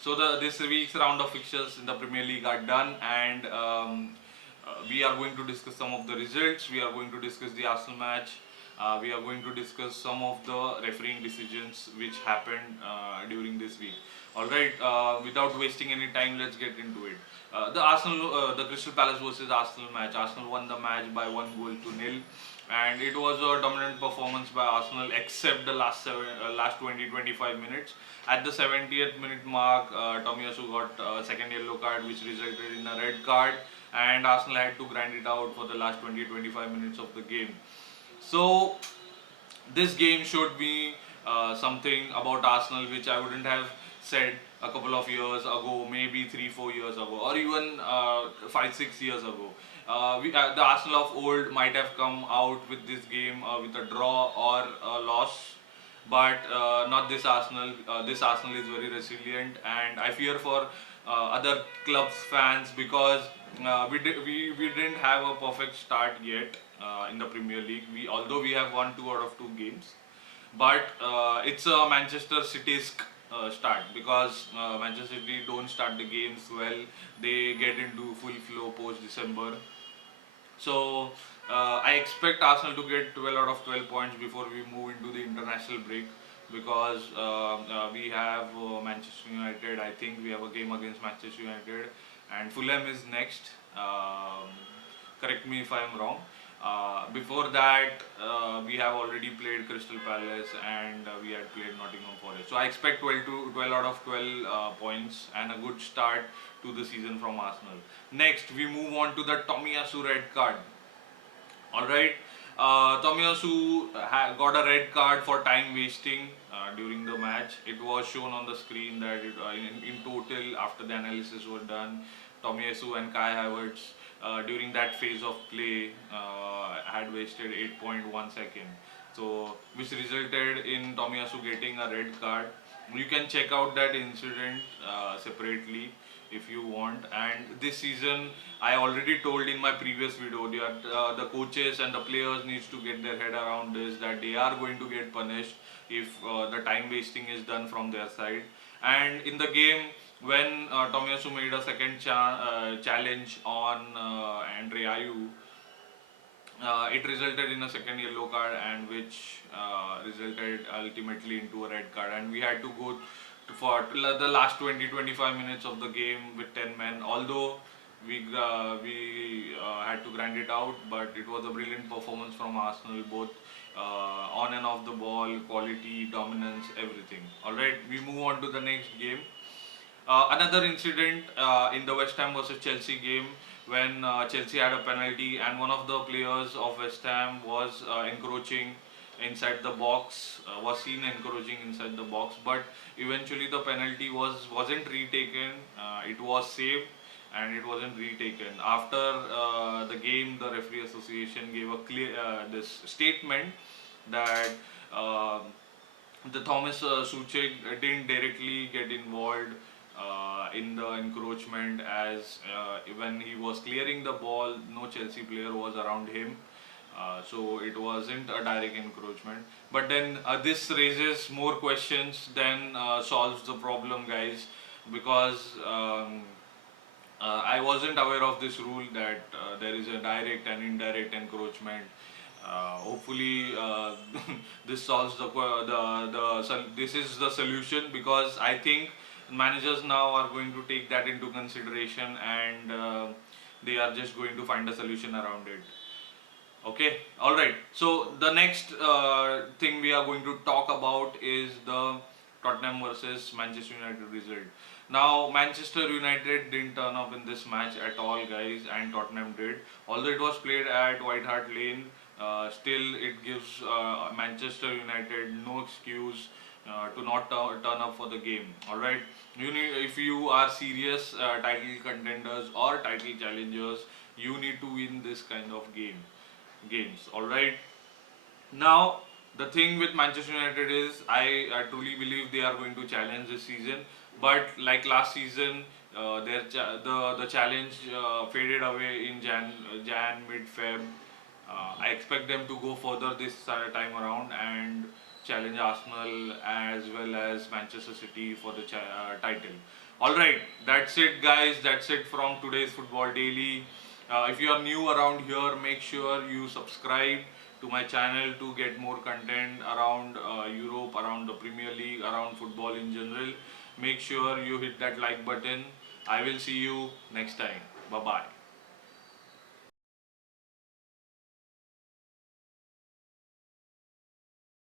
So this week's round of fixtures in the Premier League are done, and we are going to discuss some of the results. We are going to discuss the Arsenal match. We are going to discuss some of the refereeing decisions which happened during this week. All right, without wasting any time, let's get into it. The Crystal Palace versus Arsenal match. Arsenal won the match by 1 goal to nil, and it was a dominant performance by Arsenal except the last 20-25 minutes. At the 70th minute mark, Tomiyasu got a second yellow card, which resulted in a red card, and Arsenal had to grind it out for the last 20-25 minutes of the game. So this game showed me something about Arsenal which I wouldn't have said a couple of years ago, maybe 3-4 years ago, or even 5-6 years ago. The Arsenal of old might have come out with this game with a draw or a loss, but not this Arsenal. This Arsenal is very resilient, and I fear for other clubs fans because we didn't have a perfect start yet in the Premier League. Although we have won 2 out of 2 games, but it's a Manchester City's start because Manchester City don't start the games well. They get into full flow post December. So I expect Arsenal to get 12 out of 12 points before we move into the international break because we have Manchester United. I think we have a game against Manchester United, and Fulham is next. Correct me if I am wrong. Before that, we have already played Crystal Palace and we had played Nottingham Forest. So I expect 12 out of 12 points and a good start to the season from Arsenal. Next, we move on to the Tomiyasu red card. Alright, Tomiyasu got a red card for time wasting during the match. It was shown on the screen that in total, after the analysis was done, Tomiyasu and Kai Havertz during that phase of play had wasted 8.1 seconds. So, which resulted in Tomiyasu getting a red card. You can check out that incident separately if you want. And this season, I already told in my previous video that the coaches and the players needs to get their head around this, that they are going to get punished if the time wasting is done from their side. And in the game, when Tomiyasu made a second challenge on Andre Ayew, it resulted in a second yellow card, and which resulted ultimately into a red card, and we had to go for the last 20-25 minutes of the game with 10 men. Although we had to grind it out, but it was a brilliant performance from Arsenal, both on and off the ball, quality, dominance, everything. All right, we move on to the next game. Another incident in the West Ham versus Chelsea game, when Chelsea had a penalty and one of the players of West Ham was encroaching inside the box, was seen encroaching inside the box, but eventually the penalty wasn't retaken. It was saved and it wasn't retaken. After the game, the referee association gave a clear this statement that the Thomas Suchek didn't directly get involved in the encroachment, as when he was clearing the ball, no Chelsea player was around him. So it wasn't a direct encroachment. But then this raises more questions than solves the problem, guys, because I wasn't aware of this rule that there is a direct and indirect encroachment. Hopefully, this solves this is the solution, because I think managers now are going to take that into consideration, and they are just going to find a solution around it. Okay, all right. So the next thing we are going to talk about is the Tottenham versus Manchester United result. Now, Manchester United didn't turn up in this match at all, guys, and Tottenham did. Although it was played at White Hart Lane, still it gives Manchester United no excuse to not turn up for the game. All right, if you are serious title contenders or title challengers, you need to win this kind of games. All right. Now, the thing with Manchester United is, I truly believe they are going to challenge this season. But like last season, the challenge faded away in Jan mid Feb. I expect them to go further this time around and challenge Arsenal as well as Manchester City for the title. Alright, that's it guys, that's it from today's Football Daily. If you are new around here, make sure you subscribe to my channel to get more content around Europe, around the Premier League, around football in general. Make sure you hit that like button. I will see you next time. Bye bye.